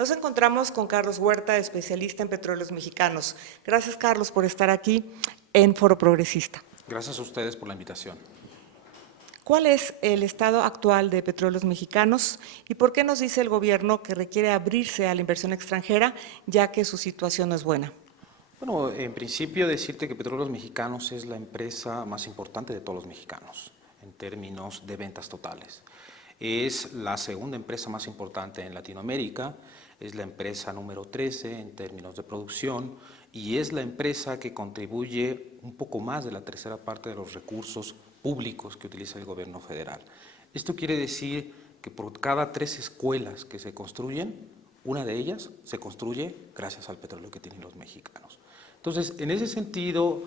Nos encontramos con Carlos Huerta, especialista en petróleos mexicanos. Gracias, Carlos, por estar aquí en Foro Progresista. Gracias a ustedes por la invitación. ¿Cuál es el estado actual de Petróleos Mexicanos y por qué nos dice el gobierno que requiere abrirse a la inversión extranjera, ya que su situación no es buena? Bueno, en principio decirte que Petróleos Mexicanos es la empresa más importante de todos los mexicanos en términos de ventas totales. Es la segunda empresa más importante en Latinoamérica, es la empresa número 13 en términos de producción y es la empresa que contribuye un poco más de la tercera parte de los recursos públicos que utiliza el gobierno federal. Esto quiere decir que por cada 3 escuelas que se construyen, una de ellas se construye gracias al petróleo que tienen los mexicanos. Entonces, en ese sentido,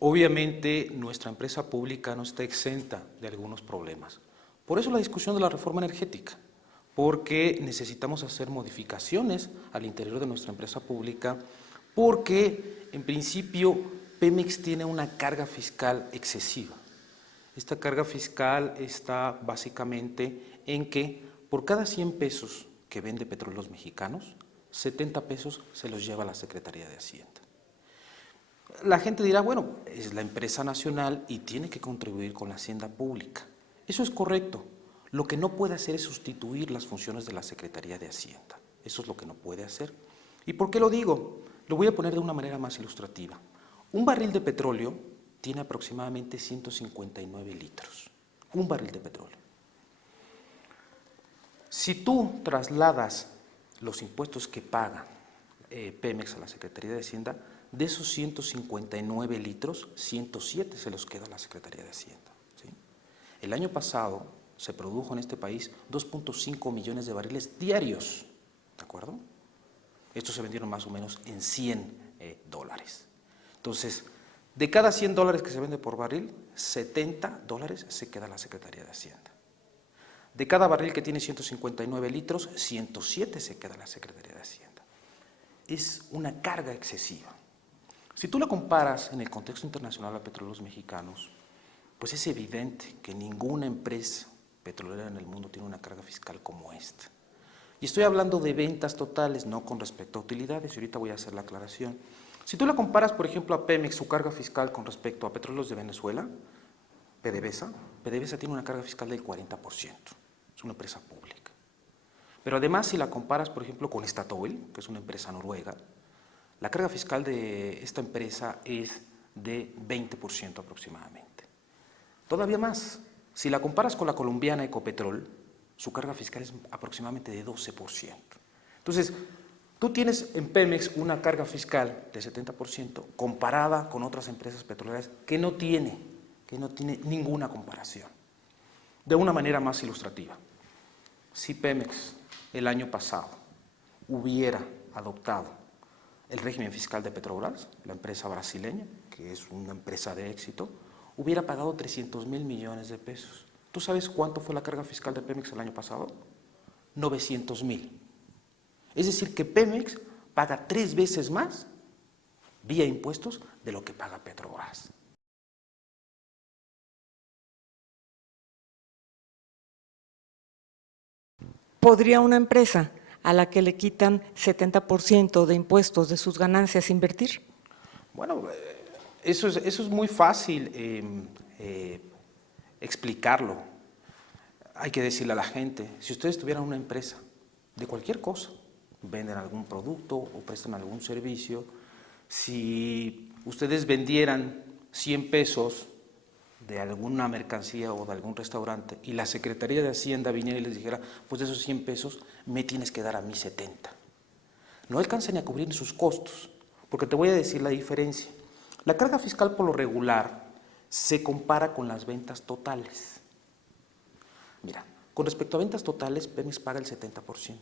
obviamente nuestra empresa pública no está exenta de algunos problemas. Por eso la discusión de la reforma energética, porque necesitamos hacer modificaciones al interior de nuestra empresa pública, porque en principio Pemex tiene una carga fiscal excesiva. Esta carga fiscal está básicamente en que por cada 100 pesos que vende Petróleos Mexicanos, 70 pesos se los lleva la Secretaría de Hacienda. La gente dirá, bueno, es la empresa nacional y tiene que contribuir con la hacienda pública. Eso es correcto. Lo que no puede hacer es sustituir las funciones de la Secretaría de Hacienda. Eso es lo que no puede hacer. ¿Y por qué lo digo? Lo voy a poner de una manera más ilustrativa. Un barril de petróleo tiene aproximadamente 159 litros. Un barril de petróleo. Si tú trasladas los impuestos que paga Pemex a la Secretaría de Hacienda, de esos 159 litros, 107 se los queda a la Secretaría de Hacienda. ¿Sí? El año pasado se produjo en este país 2.5 millones de barriles diarios, ¿de acuerdo? Estos se vendieron más o menos en $100. Entonces, de cada $100 que se vende por barril, $70 se queda a la Secretaría de Hacienda. De cada barril que tiene 159 litros, 107 se queda a la Secretaría de Hacienda. Es una carga excesiva. Si tú la comparas en el contexto internacional a Petróleos Mexicanos, pues es evidente que ninguna empresa petrolera en el mundo tiene una carga fiscal como esta. Y estoy hablando de ventas totales, no con respecto a utilidades, y ahorita voy a hacer la aclaración. Si tú la comparas, por ejemplo, a Pemex, su carga fiscal con respecto a Petróleos de Venezuela, PDVSA tiene una carga fiscal del 40%. Es una empresa pública. Pero además, si la comparas, por ejemplo, con Statoil, que es una empresa noruega, la carga fiscal de esta empresa es de 20% aproximadamente. Todavía más, si la comparas con la colombiana Ecopetrol, su carga fiscal es aproximadamente de 12%. Entonces, tú tienes en Pemex una carga fiscal de 70% comparada con otras empresas petroleras que no tiene ninguna comparación. De una manera más ilustrativa, si Pemex el año pasado hubiera adoptado el régimen fiscal de Petrobras, la empresa brasileña, que es una empresa de éxito, hubiera pagado 300,000 millones de pesos. ¿Tú sabes cuánto fue la carga fiscal de Pemex el año pasado? 900,000. Es decir, que Pemex paga 3 veces más vía impuestos de lo que paga Petrobras. ¿Podría una empresa a la que le quitan 70% de impuestos de sus ganancias invertir? Bueno, eso es muy fácil explicarlo. Hay que decirle a la gente, si ustedes tuvieran una empresa de cualquier cosa, venden algún producto o prestan algún servicio, si ustedes vendieran 100 pesos de alguna mercancía o de algún restaurante y la Secretaría de Hacienda viniera y les dijera, pues de esos 100 pesos me tienes que dar a mí 70. No alcanzan ni a cubrir sus costos, porque te voy a decir la diferencia. La carga fiscal por lo regular se compara con las ventas totales. Mira, con respecto a ventas totales, Pemex paga el 70%,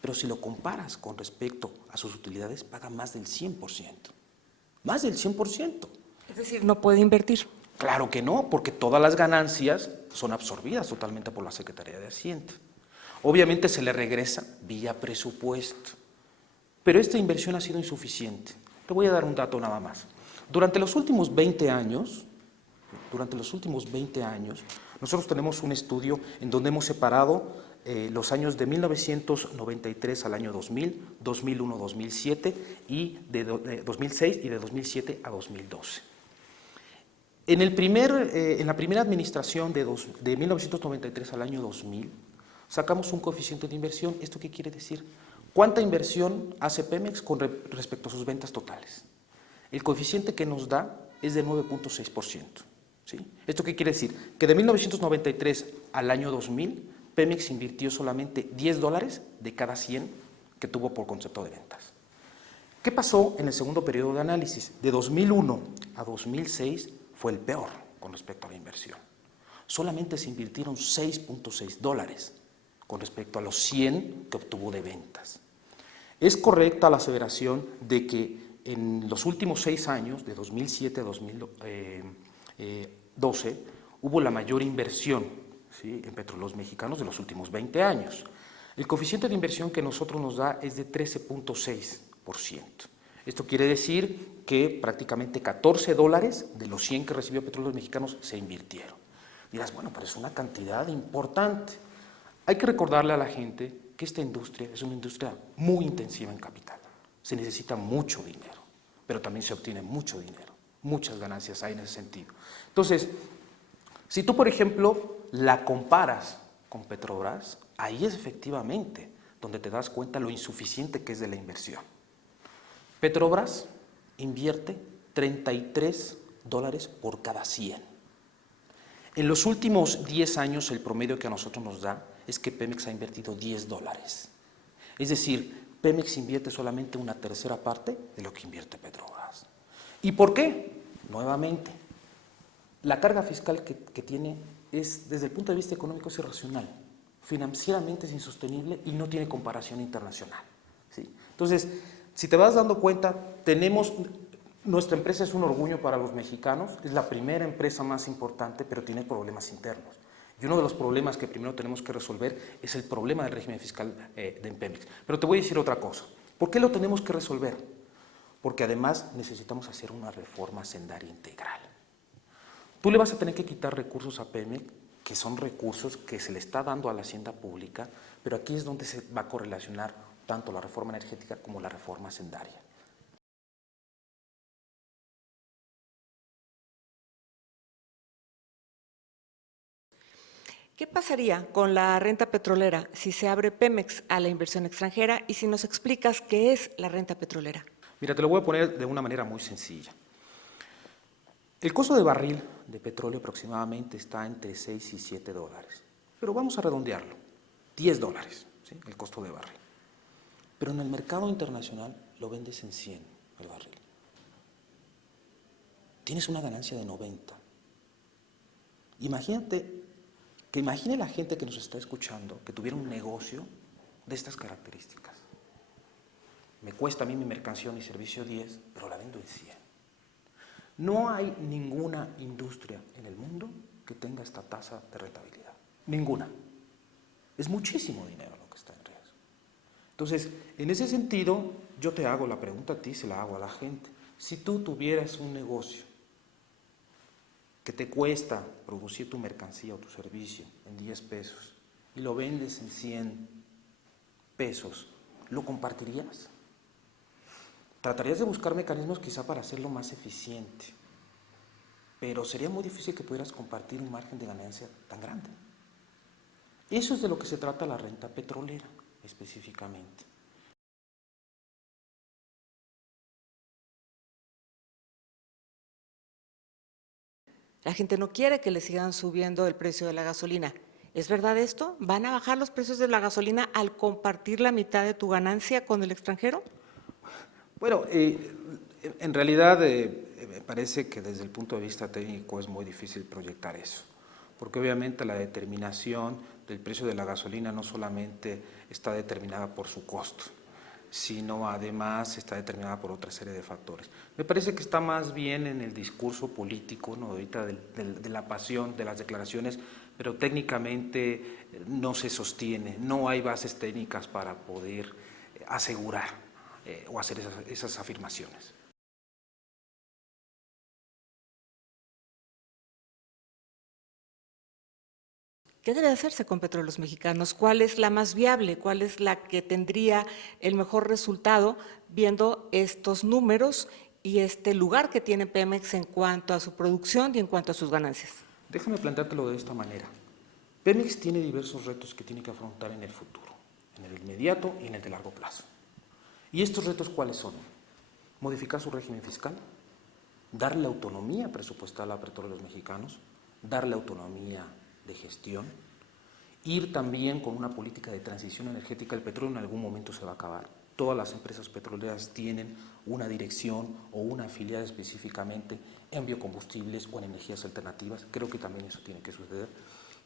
pero si lo comparas con respecto a sus utilidades, paga más del 100%. Más del 100%. Es decir, no puede invertir. Claro que no, porque todas las ganancias son absorbidas totalmente por la Secretaría de Hacienda. Obviamente se le regresa vía presupuesto, pero esta inversión ha sido insuficiente. Te voy a dar un dato nada más. Durante los últimos 20 años, nosotros tenemos un estudio en donde hemos separado los años de 1993 al año 2000, 2001, 2007 y de 2006 y de 2007 a 2012. En la primera administración de 1993 al año 2000, sacamos un coeficiente de inversión. ¿Esto qué quiere decir? ¿Cuánta inversión hace Pemex con respecto a sus ventas totales? El coeficiente que nos da es de 9.6%. ¿Sí? ¿Esto qué quiere decir? Que de 1993 al año 2000, Pemex invirtió solamente $10 de cada 100 que tuvo por concepto de ventas. ¿Qué pasó en el segundo periodo de análisis? De 2001 a 2006 fue el peor con respecto a la inversión. Solamente se invirtieron $6.6 con respecto a los 100 que obtuvo de ventas. Es correcta la aseveración de que en los últimos 6 años, de 2007 a 2012, hubo la mayor inversión, ¿sí?, en Petróleos Mexicanos de los últimos 20 años. El coeficiente de inversión que nosotros nos da es de 13.6%. Esto quiere decir que prácticamente $14 de los 100 que recibió Petróleos Mexicanos se invirtieron. Dirás, bueno, pero es una cantidad importante. Hay que recordarle a la gente que esta industria es una industria muy intensiva en capital. Se necesita mucho dinero, pero también se obtiene mucho dinero. Muchas ganancias hay en ese sentido. Entonces, si tú, por ejemplo, la comparas con Petrobras, ahí es efectivamente donde te das cuenta lo insuficiente que es de la inversión. Petrobras invierte $33 por cada 100. En los últimos 10 años, el promedio que a nosotros nos da es que Pemex ha invertido $10. Es decir, Pemex invierte solamente una tercera parte de lo que invierte Petrobras. ¿Y por qué? Nuevamente, la carga fiscal que tiene es, desde el punto de vista económico, es irracional. Financieramente es insostenible y no tiene comparación internacional, ¿sí? Entonces, si te vas dando cuenta, nuestra empresa es un orgullo para los mexicanos, es la primera empresa más importante, pero tiene problemas internos. Y uno de los problemas que primero tenemos que resolver es el problema del régimen fiscal de Pemex. Pero te voy a decir otra cosa. ¿Por qué lo tenemos que resolver? Porque además necesitamos hacer una reforma hacendaria integral. Tú le vas a tener que quitar recursos a Pemex, que son recursos que se le está dando a la hacienda pública, pero aquí es donde se va a correlacionar tanto la reforma energética como la reforma hacendaria. ¿Qué pasaría con la renta petrolera si se abre Pemex a la inversión extranjera y si nos explicas qué es la renta petrolera? Mira, te lo voy a poner de una manera muy sencilla. El costo de barril de petróleo aproximadamente está entre 6 y $7, pero vamos a redondearlo, $10, ¿sí?, el costo de barril. Pero en el mercado internacional lo vendes en 100 el barril. Tienes una ganancia de 90. Imagine la gente que nos está escuchando que tuviera un negocio de estas características. Me cuesta a mí mi mercancía o mi servicio 10, pero la vendo en 100. No hay ninguna industria en el mundo que tenga esta tasa de rentabilidad. Ninguna. Es muchísimo dinero lo que está en riesgo. Entonces, en ese sentido, yo te hago la pregunta a ti, se la hago a la gente. Si tú tuvieras un negocio que te cuesta producir tu mercancía o tu servicio en 10 pesos y lo vendes en 100 pesos, ¿lo compartirías? Tratarías de buscar mecanismos quizá para hacerlo más eficiente, pero sería muy difícil que pudieras compartir un margen de ganancia tan grande. Eso es de lo que se trata la renta petrolera, específicamente. La gente no quiere que le sigan subiendo el precio de la gasolina. ¿Es verdad esto? ¿Van a bajar los precios de la gasolina al compartir la mitad de tu ganancia con el extranjero? Bueno, en realidad me parece que desde el punto de vista técnico es muy difícil proyectar eso, porque obviamente la determinación del precio de la gasolina no solamente está determinada por su costo, sino además está determinada por otra serie de factores. Me parece que está más bien en el discurso político, ¿no?, ahorita de la pasión, de las declaraciones, pero técnicamente no se sostiene, no hay bases técnicas para poder asegurar o hacer esas afirmaciones. ¿Qué debe hacerse con Petróleos Mexicanos? ¿Cuál es la más viable? ¿Cuál es la que tendría el mejor resultado viendo estos números y este lugar que tiene Pemex en cuanto a su producción y en cuanto a sus ganancias? Déjame planteártelo de esta manera. Pemex tiene diversos retos que tiene que afrontar en el futuro, en el inmediato y en el de largo plazo. ¿Y estos retos cuáles son? Modificar su régimen fiscal, darle autonomía presupuestal a Petróleos Mexicanos, darle autonomía de gestión, ir también con una política de transición energética. El petróleo en algún momento se va a acabar. Todas las empresas petroleras tienen una dirección o una afiliada específicamente en biocombustibles o en energías alternativas. Creo que también eso tiene que suceder.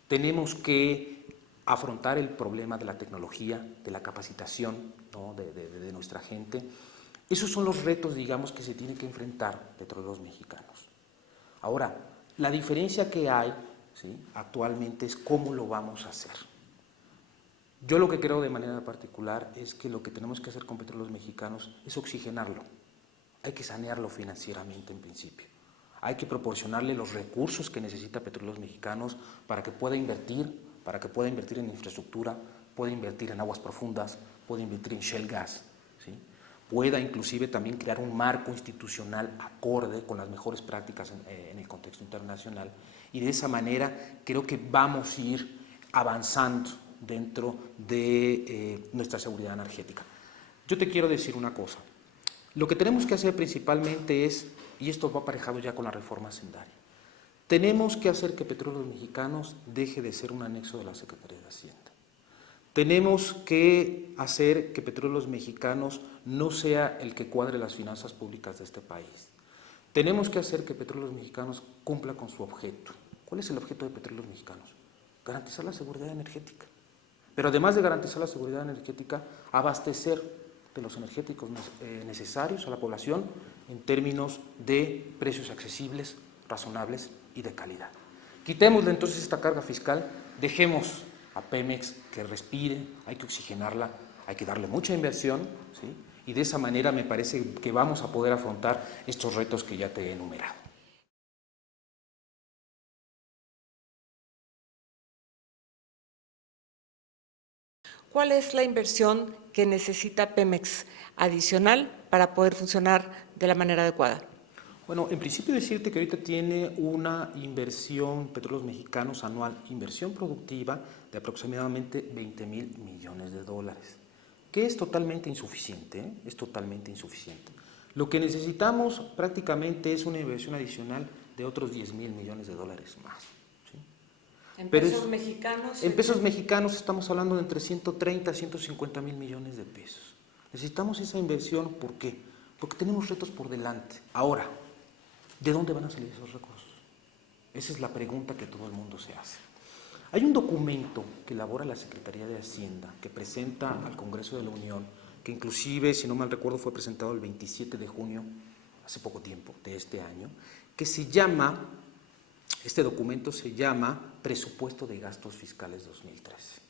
Tenemos que afrontar el problema de la tecnología, de la capacitación, ¿no?, de nuestra gente. Esos son los retos, digamos, que se tiene que enfrentar Petróleos Mexicanos. Ahora, la diferencia que hay, ¿sí?, actualmente es cómo lo vamos a hacer. Yo lo que creo de manera particular es que lo que tenemos que hacer con Petróleos Mexicanos es oxigenarlo. Hay que sanearlo financieramente en principio. Hay que proporcionarle los recursos que necesita Petróleos Mexicanos para que pueda invertir en infraestructura, pueda invertir en aguas profundas, pueda invertir en shale gas, ¿sí?, pueda inclusive también crear un marco institucional acorde con las mejores prácticas en el contexto internacional, y de esa manera creo que vamos a ir avanzando dentro de nuestra seguridad energética. Yo te quiero decir una cosa, lo que tenemos que hacer principalmente es, y esto va aparejado ya con la reforma hacendaria, tenemos que hacer que Petróleos Mexicanos deje de ser un anexo de la Secretaría de Hacienda. Tenemos que hacer que Petróleos Mexicanos no sea el que cuadre las finanzas públicas de este país. Tenemos que hacer que Petróleos Mexicanos cumpla con su objeto. ¿Cuál es el objeto de Petróleos Mexicanos? Garantizar la seguridad energética. Pero además de garantizar la seguridad energética, abastecer de los energéticos necesarios a la población en términos de precios accesibles, razonables y de calidad. Quitémosle entonces esta carga fiscal, dejemos a Pemex que respire, hay que oxigenarla, hay que darle mucha inversión, ¿sí?, y de esa manera me parece que vamos a poder afrontar estos retos que ya te he enumerado. ¿Cuál es la inversión que necesita Pemex adicional para poder funcionar de la manera adecuada? Bueno, en principio decirte que ahorita tiene una inversión Petróleos Mexicanos anual, inversión productiva de aproximadamente 20,000 millones de dólares, que es totalmente insuficiente, ¿eh? Es totalmente insuficiente. Lo que necesitamos prácticamente es una inversión adicional de otros 10,000 millones de dólares más. ¿Sí? ¿En pesos mexicanos? En pesos mexicanos estamos hablando de entre 130 a 150 mil millones de pesos. Necesitamos esa inversión, ¿por qué? Porque tenemos retos por delante. Ahora, ¿de dónde van a salir esos recursos? Esa es la pregunta que todo el mundo se hace. Hay un documento que elabora la Secretaría de Hacienda, que presenta al Congreso de la Unión, que inclusive, si no mal recuerdo, fue presentado el 27 de junio, hace poco tiempo, de este año, que se llama, este documento se llama Presupuesto de Gastos Fiscales 2013.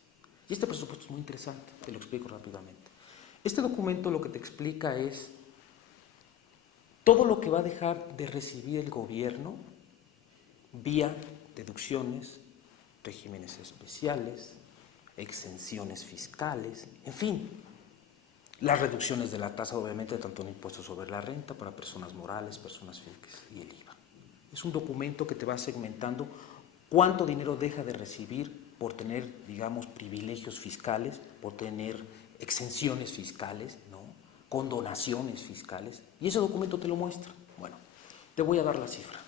Y este presupuesto es muy interesante, te lo explico rápidamente. Este documento lo que te explica es todo lo que va a dejar de recibir el gobierno vía deducciones, regímenes especiales, exenciones fiscales, en fin, las reducciones de la tasa, obviamente, tanto en impuestos sobre la renta para personas morales, personas físicas y el IVA. Es un documento que te va segmentando cuánto dinero deja de recibir por tener, digamos, privilegios fiscales, por tener exenciones fiscales, ¿no?, condonaciones fiscales, y ese documento te lo muestra. Bueno, te voy a dar la cifra.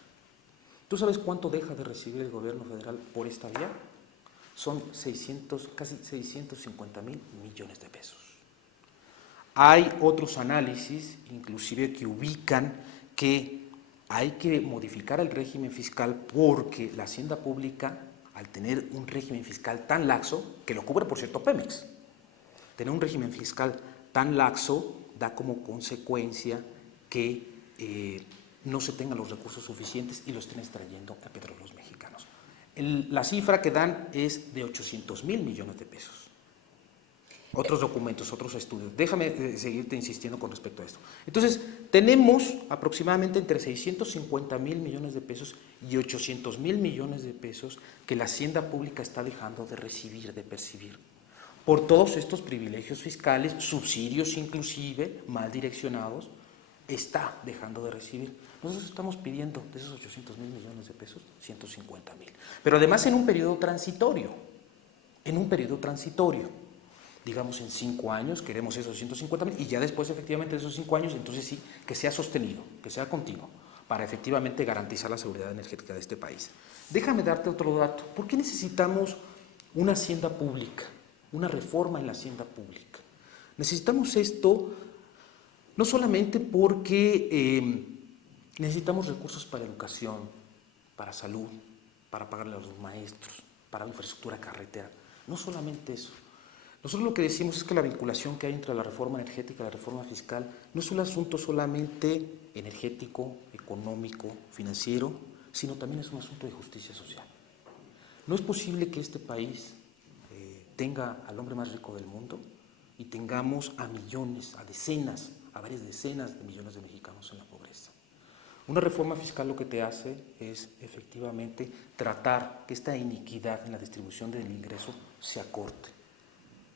¿Tú sabes cuánto deja de recibir el gobierno federal por esta vía? Son casi 650,000 millones de pesos. Hay otros análisis, inclusive, que ubican que hay que modificar el régimen fiscal porque la hacienda pública, al tener un régimen fiscal tan laxo, que lo cubre, por cierto, Pemex, tener un régimen fiscal tan laxo da como consecuencia que no se tengan los recursos suficientes y lo estén extrayendo a Petróleos Mexicanos. La cifra que dan es de 800,000 millones de pesos. Otros documentos, otros estudios. Déjame seguirte insistiendo con respecto a esto. Entonces, tenemos aproximadamente entre 650,000 millones de pesos y 800,000 millones de pesos que la hacienda pública está dejando de recibir, de percibir, por todos estos privilegios fiscales, subsidios inclusive, mal direccionados, está dejando de recibir. Nosotros estamos pidiendo de esos 800,000 millones de pesos, 150,000. Pero además en un periodo transitorio, digamos en 5 años queremos esos 150,000 y ya después efectivamente de esos 5 años, entonces sí, que sea sostenido, que sea continuo, para efectivamente garantizar la seguridad energética de este país. Déjame darte otro dato. ¿Por qué necesitamos una hacienda pública, una reforma en la hacienda pública? Necesitamos esto no solamente porque necesitamos recursos para educación, para salud, para pagarle a los maestros, para infraestructura carretera, no solamente eso. Nosotros lo que decimos es que la vinculación que hay entre la reforma energética y la reforma fiscal no es un asunto solamente energético, económico, financiero, sino también es un asunto de justicia social. No es posible que este país tenga al hombre más rico del mundo y tengamos a millones, a decenas, a varias decenas de millones de mexicanos en la pobreza. Una reforma fiscal lo que te hace es efectivamente tratar que esta iniquidad en la distribución del ingreso se acorte.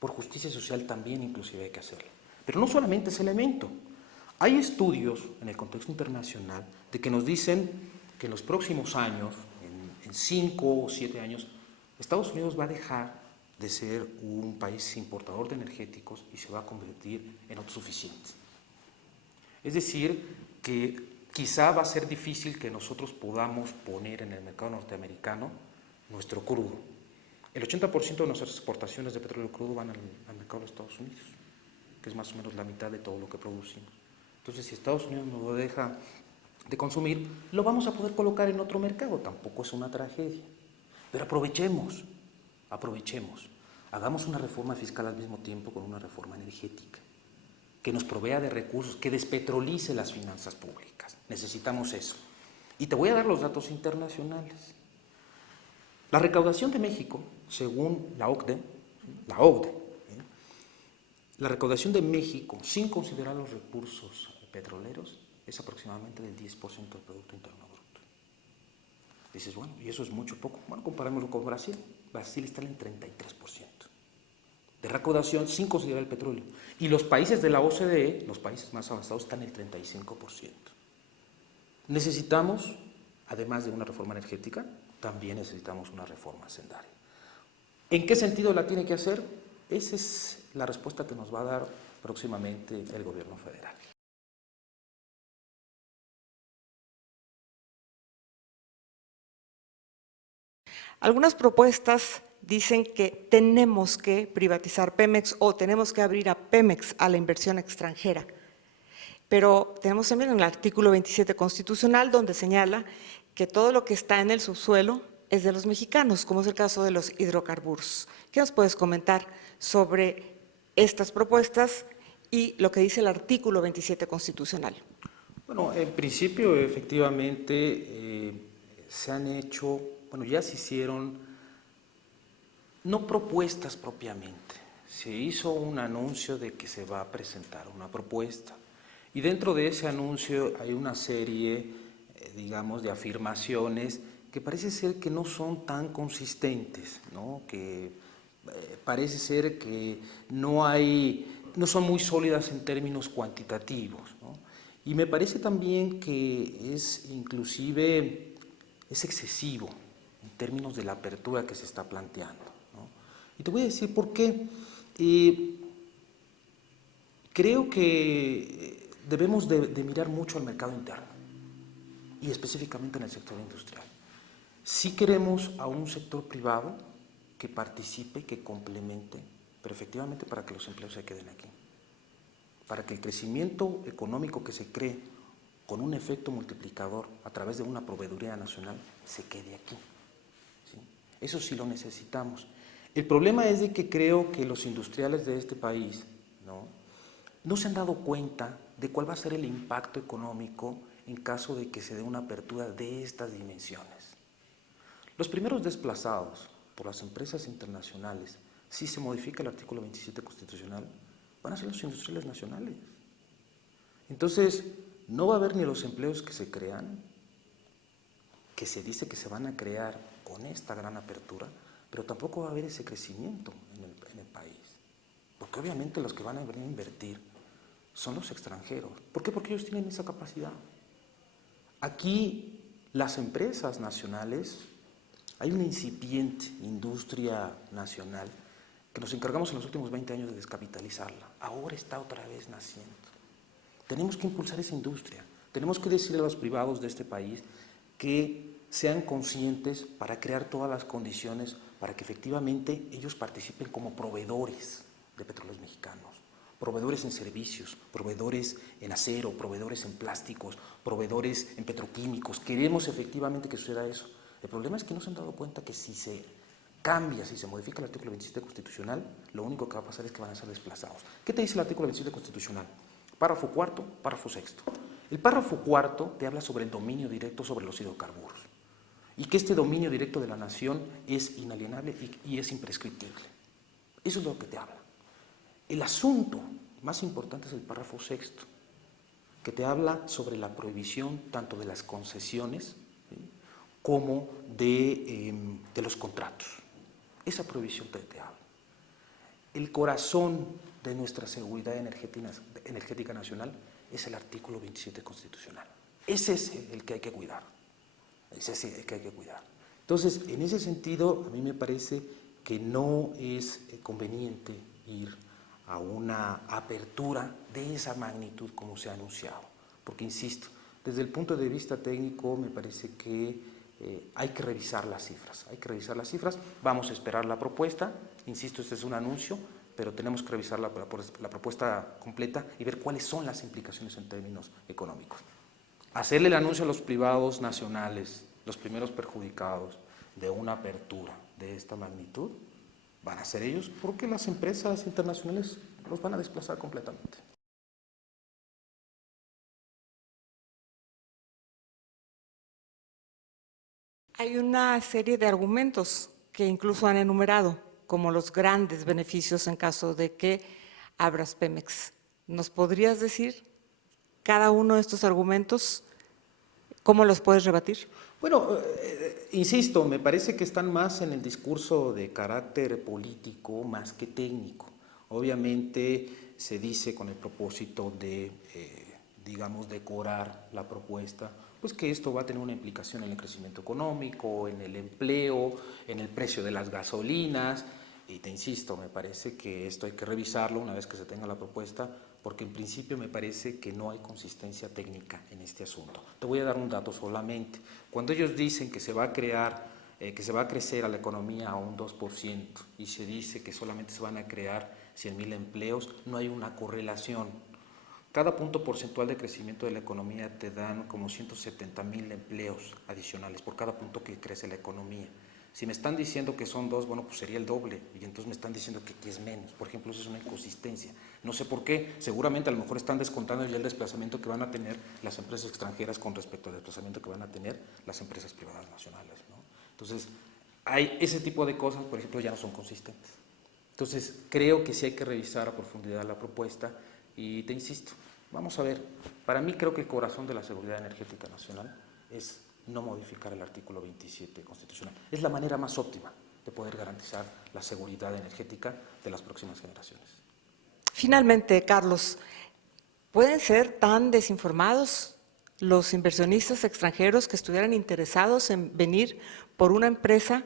Por justicia social también inclusive hay que hacerlo. Pero no solamente ese elemento. Hay estudios en el contexto internacional de que nos dicen que en los próximos años, en 5 o 7 años, Estados Unidos va a dejar de ser un país importador de energéticos y se va a convertir en autosuficiente. Es decir, que quizá va a ser difícil que nosotros podamos poner en el mercado norteamericano nuestro crudo. El 80% de nuestras exportaciones de petróleo crudo van al mercado de Estados Unidos, que es más o menos la mitad de todo lo que producimos. Entonces, si Estados Unidos nos lo deja de consumir, lo vamos a poder colocar en otro mercado, tampoco es una tragedia. Pero aprovechemos, hagamos una reforma fiscal al mismo tiempo con una reforma energética, que nos provea de recursos, que despetrolice las finanzas públicas. Necesitamos eso. Y te voy a dar los datos internacionales. La recaudación de México, según la OCDE, la recaudación de México, sin considerar los recursos petroleros, es aproximadamente del 10% del Producto Interno Bruto. Dices, bueno, ¿y eso es mucho o poco? Bueno, comparémoslo con Brasil. Brasil está en el 33% de recaudación sin considerar el petróleo. Y los países de la OCDE, los países más avanzados, están en el 35%. Necesitamos, además de una reforma energética, también necesitamos una reforma hacendaria. ¿En qué sentido la tiene que hacer? Esa es la respuesta que nos va a dar próximamente el gobierno federal. Algunas propuestas dicen que tenemos que privatizar Pemex o tenemos que abrir a Pemex a la inversión extranjera. Pero tenemos también el artículo 27 constitucional donde señala que todo lo que está en el subsuelo es de los mexicanos, como es el caso de los hidrocarburos. ¿Qué nos puedes comentar sobre estas propuestas y lo que dice el artículo 27 constitucional? Bueno, en principio, efectivamente, se han hecho, bueno, ya se hicieron, no propuestas propiamente, se hizo un anuncio de que se va a presentar una propuesta. Y dentro de ese anuncio hay una serie, digamos, de afirmaciones que parece ser que no son tan consistentes, ¿no? Que parece ser que no son muy sólidas en términos cuantitativos, ¿no? Y me parece también que es excesivo en términos de la apertura que se está planteando, ¿no? Y te voy a decir por qué. Creo que debemos de mirar mucho al mercado interno y específicamente en el sector industrial. Sí queremos a un sector privado que participe, que complemente, pero efectivamente para que los empleos se queden aquí, para que el crecimiento económico que se cree con un efecto multiplicador a través de una proveeduría nacional se quede aquí, ¿sí? Eso sí lo necesitamos. El problema es de que creo que los industriales de este país no se han dado cuenta de cuál va a ser el impacto económico en caso de que se dé una apertura de estas dimensiones. Los primeros desplazados por las empresas internacionales si se modifica el artículo 27 constitucional, van a ser los industriales nacionales. Entonces, no va a haber ni los empleos que se crean, que se dice que se van a crear con esta gran apertura, pero tampoco va a haber ese crecimiento en el país. Porque obviamente los que van a venir a invertir son los extranjeros. ¿Por qué? Porque ellos tienen esa capacidad. Aquí las empresas nacionales, hay una incipiente industria nacional que nos encargamos en los últimos 20 años de descapitalizarla. Ahora está otra vez naciendo. Tenemos que impulsar esa industria. Tenemos que decirle a los privados de este país que sean conscientes para crear todas las condiciones para que efectivamente ellos participen como proveedores de Petróleos Mexicanos, proveedores en servicios, proveedores en acero, proveedores en plásticos, proveedores en petroquímicos. Queremos efectivamente que suceda eso. El problema es que no se han dado cuenta que si se cambia, si se modifica el artículo 27 constitucional, lo único que va a pasar es que van a ser desplazados. ¿Qué te dice el artículo 27 constitucional? Párrafo cuarto, párrafo sexto. El párrafo cuarto te habla sobre el dominio directo sobre los hidrocarburos y que este dominio directo de la nación es inalienable y es imprescriptible. Eso es lo que te habla. El asunto más importante es el párrafo sexto, que te habla sobre la prohibición tanto de las concesiones, ¿sí?, como de los contratos. Esa prohibición te habla. El corazón de nuestra seguridad energética nacional es el artículo 27 constitucional. Ese es el que hay que cuidar. Ese es el que hay que cuidar. Entonces, en ese sentido, a mí me parece que no es conveniente ir a una apertura de esa magnitud como se ha anunciado. Porque, insisto, desde el punto de vista técnico me parece que hay que revisar las cifras. Hay que revisar las cifras. Vamos a esperar la propuesta. Insisto, este es un anuncio, pero tenemos que revisar la propuesta completa y ver cuáles son las implicaciones en términos económicos. Hacerle el anuncio a los privados nacionales, los primeros perjudicados de una apertura de esta magnitud, van a ser ellos, porque las empresas internacionales los van a desplazar completamente. Hay una serie de argumentos que incluso han enumerado como los grandes beneficios en caso de que abras Pemex. ¿Nos podrías decir cada uno de estos argumentos, cómo los puedes rebatir? Bueno, insisto, me parece que están más en el discurso de carácter político más que técnico. Obviamente se dice con el propósito de, digamos, decorar la propuesta, pues que esto va a tener una implicación en el crecimiento económico, en el empleo, en el precio de las gasolinas. Y te insisto, me parece que esto hay que revisarlo una vez que se tenga la propuesta, porque en principio me parece que no hay consistencia técnica en este asunto. Te voy a dar un dato solamente. Cuando ellos dicen que se va a crear, que se va a crecer a la economía a un 2% y se dice que solamente se van a crear 100,000 empleos, no hay una correlación. Cada punto porcentual de crecimiento de la economía te dan como 170,000 empleos adicionales por cada punto que crece la economía. Si me están diciendo que son 2, bueno, pues sería el doble, y entonces me están diciendo que aquí es menos. Por ejemplo, eso es una inconsistencia. No sé por qué, seguramente a lo mejor están descontando ya el desplazamiento que van a tener las empresas extranjeras con respecto al desplazamiento que van a tener las empresas privadas nacionales, ¿no? Entonces, hay ese tipo de cosas, por ejemplo, ya no son consistentes. Entonces, creo que sí hay que revisar a profundidad la propuesta y te insisto, vamos a ver, para mí creo que el corazón de la seguridad energética nacional es no modificar el artículo 27 constitucional. Es la manera más óptima de poder garantizar la seguridad energética de las próximas generaciones. Finalmente, Carlos, ¿pueden ser tan desinformados los inversionistas extranjeros que estuvieran interesados en venir por una empresa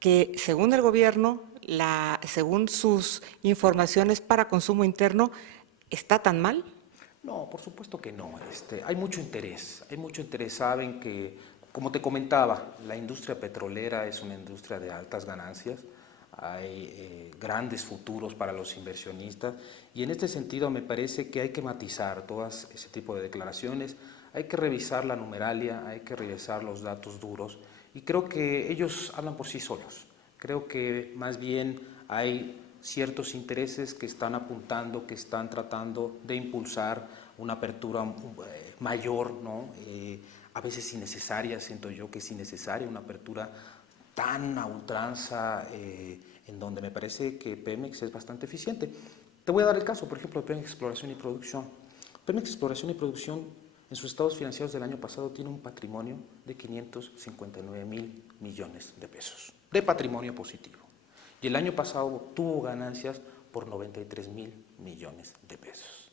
que, según el gobierno, según sus informaciones para consumo interno, está tan mal? No, por supuesto que no. Hay mucho interés, saben que, como te comentaba, la industria petrolera es una industria de altas ganancias, hay grandes futuros para los inversionistas y en este sentido me parece que hay que matizar todas ese tipo de declaraciones, hay que revisar la numeralia, hay que revisar los datos duros y creo que ellos hablan por sí solos. Creo que más bien hay ciertos intereses que están apuntando, que están tratando de impulsar una apertura mayor, ¿no? A veces innecesaria, siento yo que es innecesaria una apertura tan a ultranza en en donde me parece que Pemex es bastante eficiente. Te voy a dar el caso, por ejemplo, de Pemex Exploración y Producción. Pemex Exploración y Producción, en sus estados financieros del año pasado, tiene un patrimonio de 559,000 millones de pesos, de patrimonio positivo. Y el año pasado tuvo ganancias por 93,000 millones de pesos.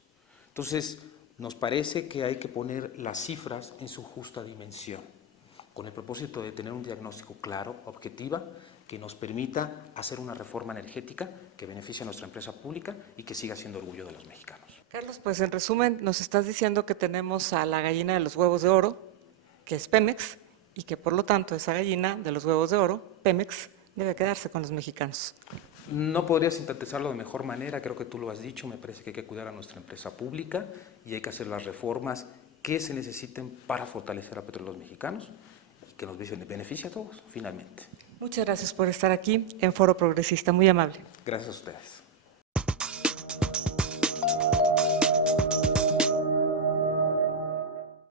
Entonces, nos parece que hay que poner las cifras en su justa dimensión, con el propósito de tener un diagnóstico claro, objetiva, que nos permita hacer una reforma energética que beneficie a nuestra empresa pública y que siga siendo orgullo de los mexicanos. Carlos, pues en resumen, nos estás diciendo que tenemos a la gallina de los huevos de oro, que es Pemex, y que por lo tanto esa gallina de los huevos de oro, Pemex, debe quedarse con los mexicanos. No podría sintetizarlo de mejor manera, creo que tú lo has dicho, me parece que hay que cuidar a nuestra empresa pública y hay que hacer las reformas que se necesiten para fortalecer a Petróleos Mexicanos y que nos beneficie a todos, finalmente. Muchas gracias por estar aquí en Foro Progresista, muy amable. Gracias a ustedes.